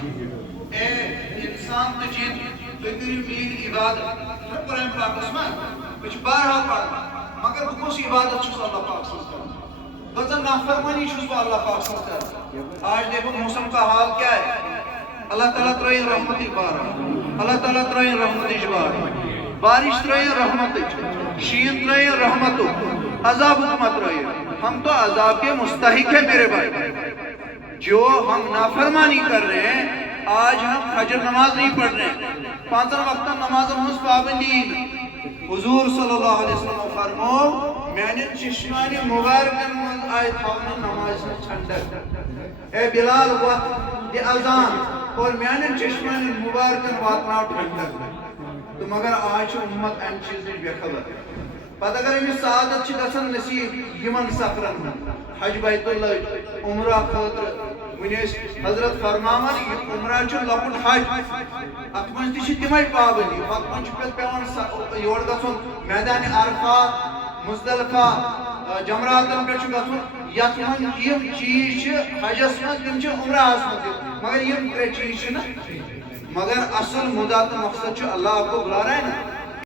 اے انسان تو جن تُہۍ کٔرِو میٛٲنۍ عبادت چھُنا قرآن پاکس منٛز بہٕ چھُ بارہا پران مگر بہٕ کُس عبادت چھُس اللہ پاک سٕنٛز کران کۭژاہ نافرمانی چھُس بہٕ اللہ پاک سٕنٛز کران آج دیکھو موسم کا حال کیا ہے۔ اللہ تعالیٰ ترٲیِن رحمتٕچ بارہ۔ اللہ تعالیٰ ترٲیِن رحمتٕچ بارہ بارش ترٲیِن رحمتٕچ شیٖن ترٲیِن رحمتُک عذابُک مہ ترٲیِن ہم تو عذاب کے مستحق ہیں میرے بھائی۔ جو ہم نافرمانی کر رہے ہیں، آج ہم فجر نماز نہیں پڑھ رہے ہیں۔ پانچن وقتن نماز ہم پابندی حضور صلی اللہ علیہ وسلم فرمو میانہ چشمانی مبارکن من آئی تھاون نماز چھنڈک اے بلال، وقت دی اذان۔ اور میانہ چشمانی مبارکن واتناو ٹھنڈک تو مگر آج چھ امت ام چیز نش بے خبر پتہ اگر امس سعادت چھ گژھان نصیب، یمن سفرن۔ حج بیت اللہ، عمرہ خاطر ونس حضرت فرماون یہ عمرہ چھ لۄکُٹ حج. اتھ منٛز تہِ چھِ تِمے پابندی پتہٕ وۄنۍ چھُ پتہٕ پیٚوان یور گژھُن میدانِ عرفات مزدلفہ جمراتن پٮ۪ٹھ چھُ گژھُن یتھ منٛز یِم چیٖز چھِ حجس منٛز، تِم چھِ عمرہس منٛز تہِ مگر یِم ترٛےٚ چیٖز چھِنہٕ مگر اصل مدعا تہٕ مقصد چھُ اللہ آپ کو بلا رہا ہے نا؟